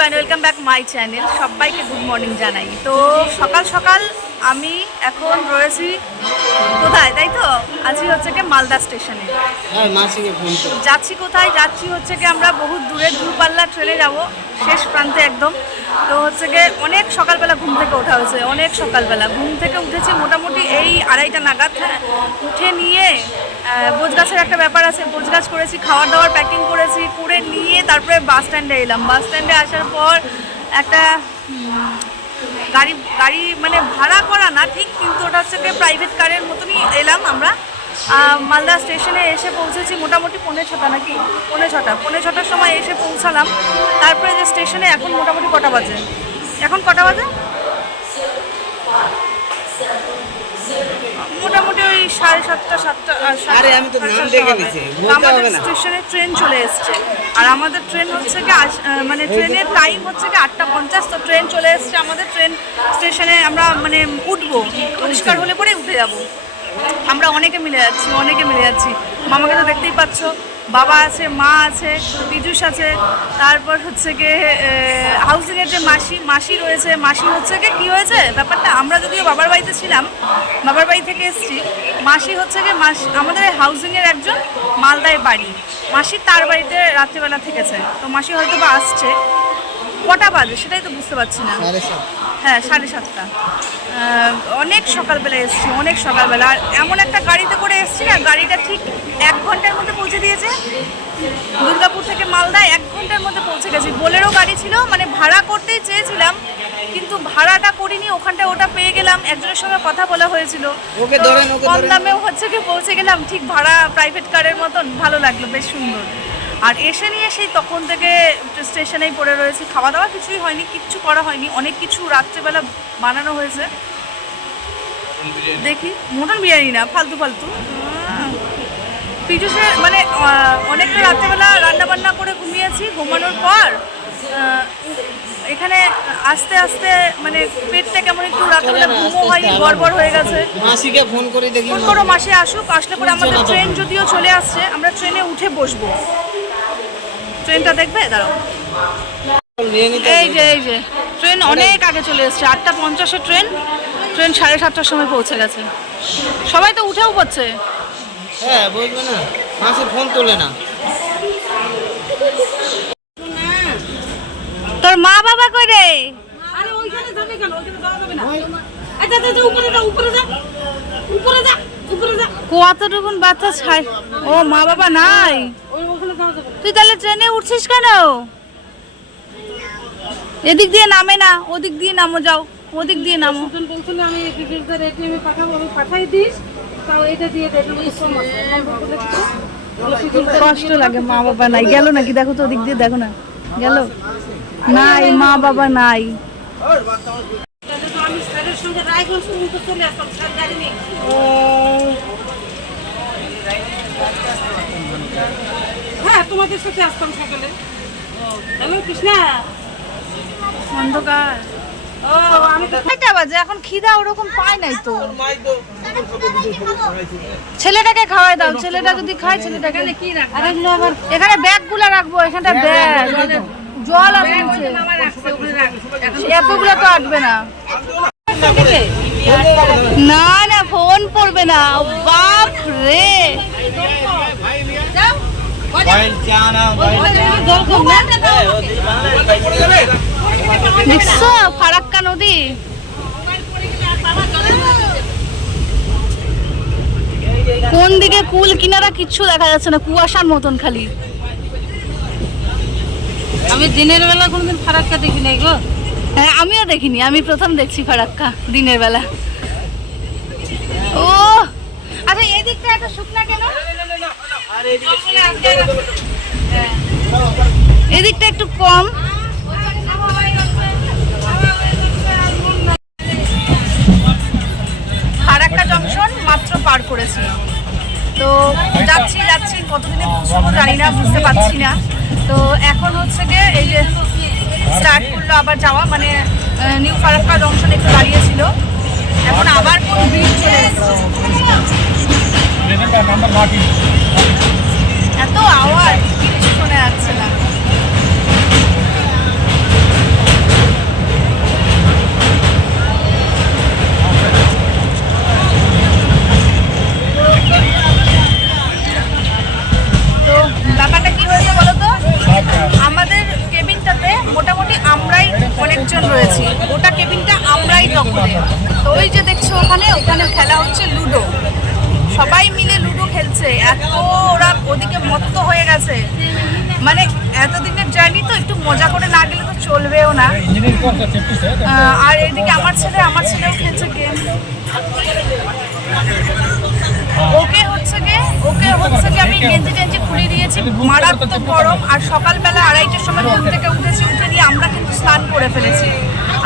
Everyone, welcome back my channel. সবাইকে good morning জানাই। তো সকাল সকাল আমি এখন রয়েছি কোথায়, তাই তো আছি হচ্ছে কি মালদা স্টেশনে। যাচ্ছি কোথায় যাচ্ছি হচ্ছে কি আমরা বহুত দূরপাল্লা ট্রেনে যাব, শেষ প্রান্তে একদম। তো হচ্ছে গিয়ে অনেক সকালবেলা ঘুম থেকে ওঠা হয়েছে, অনেক সকালবেলা ঘুম থেকে উঠেছি মোটামুটি এই 2:30টা নাগাদ। হ্যাঁ, উঠে নিয়ে গোছগাছের একটা ব্যাপার আছে, গোছগাছ করেছি, খাবার দাবার প্যাকিং করেছি, করে নিয়ে তারপরে বাস স্ট্যান্ডে এলাম। বাস স্ট্যান্ডে আসার পর একটা গাড়ি মানে ভাড়া করা না ঠিক, কিন্তু ওটা হচ্ছে গিয়ে প্রাইভেট কারের মতনই এলাম আমরা। মালদা স্টেশনে এসে পৌঁছেছি মোটামুটি 5:45 নাকি 5:45 সময় এসে পৌঁছালাম। তারপরে যে স্টেশনে এখন মোটামুটি কটা বাজে, মোটামুটি ওই 7:30 আমাদের স্টেশনে ট্রেন চলে এসছে। আর আমাদের ট্রেন হচ্ছে কি মানে ট্রেনের টাইম হচ্ছে কি 8:50। তো ট্রেন চলে এসছে আমাদের, ট্রেন স্টেশনে আমরা মানে উঠবো, পরিষ্কার হলে পরে উঠে যাব। আমরা অনেকে মিলে যাচ্ছি। মামাকে তো দেখতেই পাচ্ছ, বাবা আছে, মা আছে, পীযুষ আছে, তারপর হচ্ছে গিয়ে হাউসিংয়ের যে মাসি রয়েছে। মাসি হচ্ছে গিয়ে কী হয়েছে ব্যাপারটা, আমরা যদিও বাবার বাড়িতে ছিলাম, বাবার বাড়ি থেকে এসেছি। মাসি হচ্ছে গিয়ে আমাদের হাউসিংয়ের একজন মালদায় বাড়ি, মাসি তার বাড়িতে রাত্রিবেলা থেকেছে। তো মাসি হয়তো বা আসছে, কটা বাজে সেটাই তো বুঝতে পারছি না। হ্যাঁ, 7:30। অনেক সকালবেলা এসেছি, অনেক সকালবেলা। আর এমন একটা গাড়িতে করে এসেছি না, গাড়িটা ঠিক 1 ঘন্টার মধ্যে পৌঁছে দিয়েছে। দুর্গাপুর থেকে মালদা 1 ঘন্টার মধ্যে পৌঁছে গেছি। বোলেরো গাড়ি ছিল, মানে ভাড়া করতেই চেয়েছিলাম কিন্তু ভাড়াটা করিনি, ওখানটায় ওটা পেয়ে গেলাম। একজনের সঙ্গে কথা বলা হয়েছিল, কম দামেও হচ্ছে কি পৌঁছে গেলাম, ঠিক ভাড়া প্রাইভেট কারের মতন। ভালো লাগলো, বেশ সুন্দর। আর এসে নিয়ে সেই তখন থেকে স্টেশনেই পড়ে রয়েছি। খাওয়া দাওয়া কিছুই হয়নি, কিচ্ছু করা হয়নি। অনেক কিছু রাত্রেবেলা বানানো হয়েছে, দেখি। মটন বিরিয়ানি না, ফালতু পীযুষের মানে অনেকটা রাত্রেবেলা রান্নাবান্না করে ঘুমিয়েছি। ঘুমানোর পর এখানে আস্তে আস্তে মানে পেটটা কেমন একটু রাত্রেবেলা ঘুমও হয়নি, গড়বড় হয়ে গেছে। মাসিকে ফোন করো, মাসি আসুক, আসলে পরে আমাদের ট্রেন যদিও চলে আসছে, আমরা ট্রেনে উঠে বসবো। ট্রেনটা দেখবে, দাঁড়াও। এই যে ট্রেন অনেক আগে চলে এসছে, 8:50-এর ট্রেন 7:30টার সময় পৌঁছে গেছে। সবাই তো উঠেও পড়ছে। হ্যাঁ, বলবে না, মাসি ফোন তোলে না। তোর মা বাবা কই রে? আরে ওইখানে যাবে কেন? ওইখানে যাওয়া যাবে না। আচ্ছা উপরে যা। কতটুকুন বাচ্চা ছাই। ও, মা বাবা নাই, ওইখানে যাওয়া যাবে না। তুই তাহলে ট্রেনে উঠছিস কেন? এদিক দিয়ে নামে না, ওদিক দিয়ে নামো, যাও ওদিক দিয়ে নামো। সুজন বলছিল আমি ডিটেইলসের এটিএম এ পাঠাবো, আমি পাঠাই দিস, তাও এটা দিয়ে দেবো। কষ্ট লাগে, মা বাবা নাই। গেল নাকি দেখো তো, ওদিক দিয়ে দেখো না, গেল নাই, মা বাবা নাই। আমি স্যারের সঙ্গে রায়গঞ্জ পর্যন্ত চলে আসতাম, স্যার গাড়ি নেই। হ্যাঁ, তোমাদের সাথে আসতাম সকালে। হ্যালো কৃষ্ণা, অন্ধকার। ও আমি তো কয়টা বাজে এখন? খিদা ওরকম পায় নাই তো। ছেলেটাকে খাওয়াই দাও, ছেলেটা যদি খায় ছেলেটাকে। কি রাখবো? আরে আবার এখানে ব্যাগগুলো রাখবো, এখানটা ব্যাগ, জল আছে, এতগুলো তো আটবে না। না ফোন পড়বে না, বাপ রে। দেখছো ফারাক্কা নদী? কোন দিকে কুল কিনারা কিচ্ছু দেখা যাচ্ছে না, কুয়াশার মতন খালি। আমি দিনের বেলা কোনদিন ফারাক্কা দেখি নাই গো। হ্যাঁ, আমিও দেখিনি, আমি প্রথম দেখছি ফারাক্কা দিনের বেলা। ও আচ্ছা, এদিকটা এত শুকনা কেন? এদিকটা একটু কম। ফারাক্কা জংশন মাত্র পার করেছি, তো যাচ্ছি কতদিনে পৌঁছবো জানি না, বুঝতে পারছি না। তো এখন হচ্ছে গিয়ে এই যে স্টার্ট করলো আবার যাওয়া, মানে নিউ ফারাক্কা জংশন একটু দাঁড়িয়েছিল, এখন আবার কোন ব্রিজ চলে এসেছে। এত আওয়াজ, কিচ্ছু শোনা যাচ্ছে না। এখানে খেলা হচ্ছে লুডো, সবাই মিলে লুডো খেলছে, এত ওরা ওদিকে মত্ত হয়ে গেছে, মানে এতদিনের জার্নি তো একটু মজা করে না গেলে তো চলবেও না। আর এইদিকে আমার ছেলেও খেলছে গেম। ওকে হচ্ছে গিয়ে আমি গেঞ্জি টেঞ্জি খুলে দিয়েছি, মারাত্মক গরম। আর সকালবেলা 2:30টার সময় ঘুম থেকে উঠে নিয়ে আমরা কিন্তু স্নান করে ফেলেছি।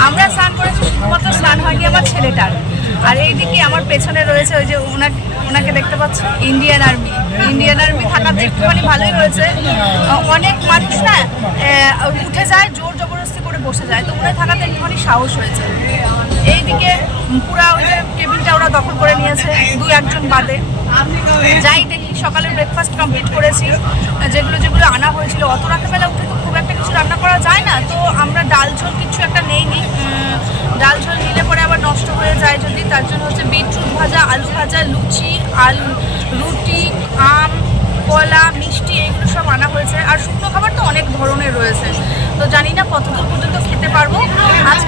আমরা স্নান করেছি, শুধুমাত্র স্নান হয়নি আমার ছেলেটার। আর এইদিকে আমার পেছনে রয়েছে ওই যে ওনাকে দেখতে পাচ্ছ, ইন্ডিয়ান আর্মি থাকাতে একটুখানি ভালোই রয়েছে। অনেক মানুষ না উঠে যায়, জোর জবরদস্তি করে বসে যায়, তো উনি থাকাতে একটুখানি সাহস হয়েছে। এইদিকে পুরা ওই যে কেবিনটা ওরা দখল করে নিয়েছে, 2-1 জন বাদে। যাই দেখি, সকালে ব্রেকফাস্ট কমপ্লিট করেছি, যেগুলো আনা হয়েছিল। অত রাতেবেলা উঠে তো খুব একটা কিছু রান্না করা যায় না, তো আমরা ডাল ঝোল কিছু একটা নেইনি। ডাল ঝোল নিলে পরে আবার নষ্ট হয়ে যায় যদি, তার জন্য হচ্ছে বিটরুট ভাজা, আলু ভাজা, লুচি, রুটি, আম, কলা, মিষ্টি এইগুলো সব আনা হয়েছে। আর শুকনো খাবার তো অনেক ধরনের রয়েছে, তো জানি না কতদূর পর্যন্ত খেতে পারবো। আজকে